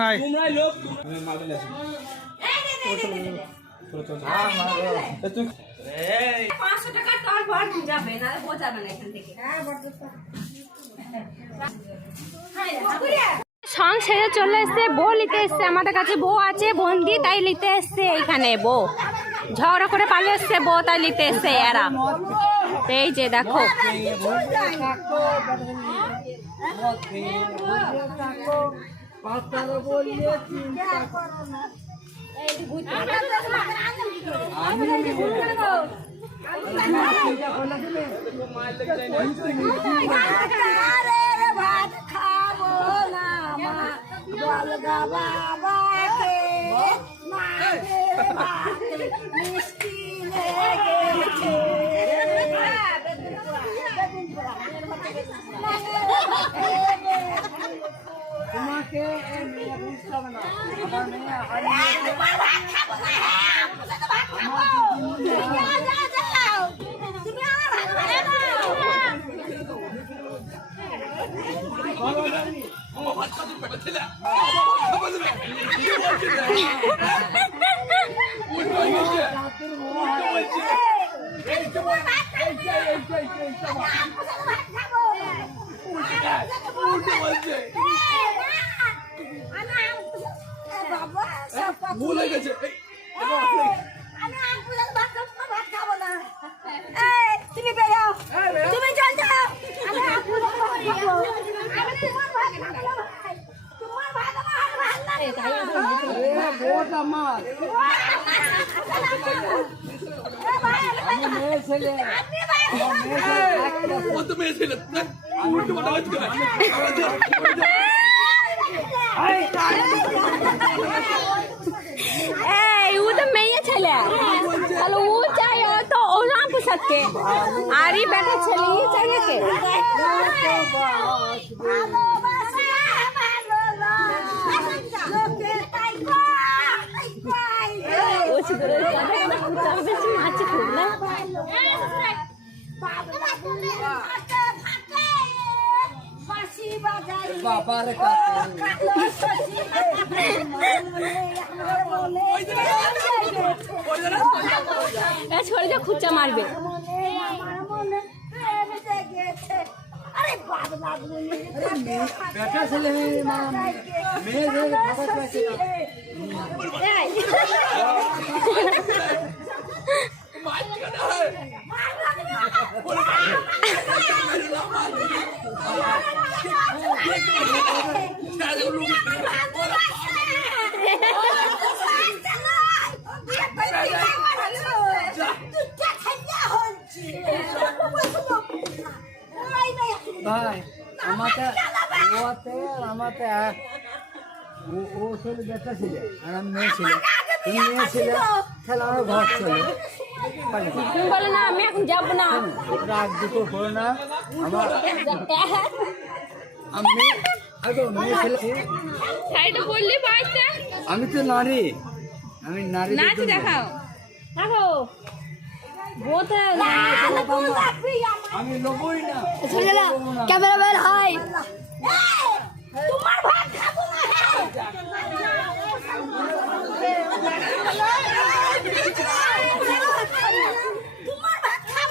নাই। তোমরাই লোক আমি মারবে না তুই পাঁচশো টাকা তোর ঘর যাবে না বোঝাবে না এখান থেকে সং সেজে চলে এসছে বউ নিতে এসছে আমাদের কাছে বউ আছে বন্দি তাই নিতে এসছে এইখানে বউ। ঝগড়া করে পালিয়ে এসছে বউ তাই নিতে এসছে এরা। এই যে দেখো। ভাত খাব না মা বলগা বাবাকে মায়ের ভাতে মিষ্টি লেগেছে তোমাকে এই মেয়ে বুঝতে হবে না আমার মেয়ে হারিয়ে তোমার ভাত খাব না হ্যাঁ, আমি তো ভাত খাব। ভুল হয়ে গেছে। আমি আম ভাত ভাত খাব না। এই, তুমি বেরো। তুমি চল যাও। আমি আম ভাত খাব। আমি তোমার ভাত খাব তোমার ভাত আমার ভালো লাগে না। ভোট আমার। আমি মেয়ে ছেলে। ও তো মেয়ে ছিল। না, উল্টো পাল্টা হচ্ছে কেন? এই ও তো মেয়ে ছেলে তাহলে ও চাই ও তো ও না পুষাতে আর এই বেটা ছেলে ই চাই নাকি ভালোবাসা ভালো না। লোকে তাই কয়, কয়। ও শুধু পুষা বেশি মাছি খুব না বাবার কাছে এ ছোড়ে যা খুচা মারবে বেটা ছেলে মেয়ে মা- মেয়ে ছেলে খাবার পাইছে না ভাই আমাকে ওতে আমাকে ও ছেলে বেটা ছেলে আর আমি মেয়ে ছেলে। তুমি মেয়ে ছেলে তাহলে আমার ঘর চলে। তুমি বলো না আমি এখন যাব না। রাগ দুটো করো না। আমি আগে মেয়ে ছেলে সাইডে বললি বাচ্চা আমি তো নারী আমি নারী নাচ দেখাও দেখো আমি লোবই না ক্যামেরা ম্যান হাই তোমার ভাত খাব না তোমার ভাত খাব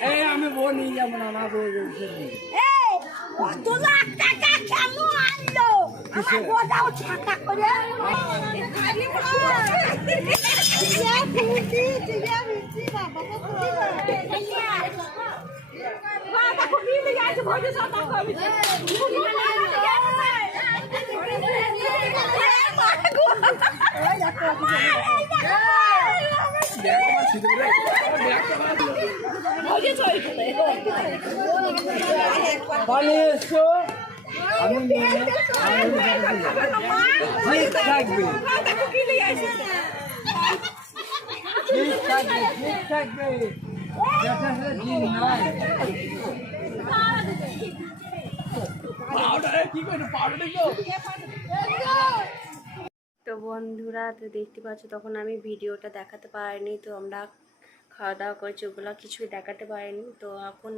এই আমি বউ নিয়ে যাব না না বউ বলছে। কত লাখ টাকা কেন আনলো? আমার গোটাও ছাকা করে। বাবা ভোজে সাতা কবি নিয়ে আমি ঠিক থাকবে ঠিক থাকবে ঠিক থাকবে পাউডারে কি করে পাউডারে বন্ধুরা, তো দেখতে পাচ্ছ তখন আমি ভিডিওটা দেখাতে পারিনি, তো আমরা খাওয়া দাওয়া করেছি, ওগুলো কিছুই দেখাতে পারিনি। তো এখন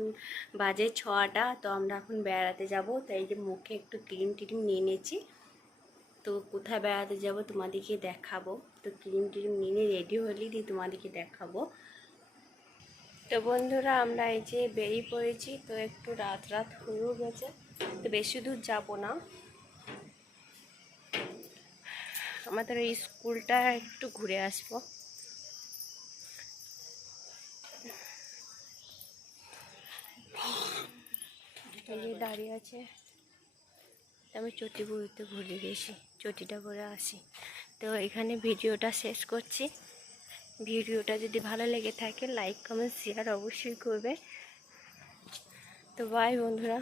বাজে ছটা, তো আমরা এখন বেড়াতে যাব, তো এই যে মুখে একটু ক্রিম টিম নিয়ে নিয়েছি। তো কোথায় বেড়াতে যাব তোমাদেরকে দেখাবো। তো ক্রিম টিম নিয়ে রেডি হলেই দিয়ে তোমাদেরকে দেখাবো। তো বন্ধুরা, আমরা এই যে বেরিয়ে পড়েছি, তো একটু রাত রাত হয়েও গেছে, তো বেশি দূর যাব না। আমাদের এই স্কুলটা একটু ঘুরে আসব। দাঁড়িয়ে আছে। আমি চটি বুড়িতে ঘুরে গেছি, চটিটা করে আসি। তো এখানে ভিডিওটা শেষ করছি। ভিডিওটা যদি ভালো লেগে থাকে লাইক কমেন্ট শেয়ার অবশ্যই করবে। তো বাই বন্ধুরা।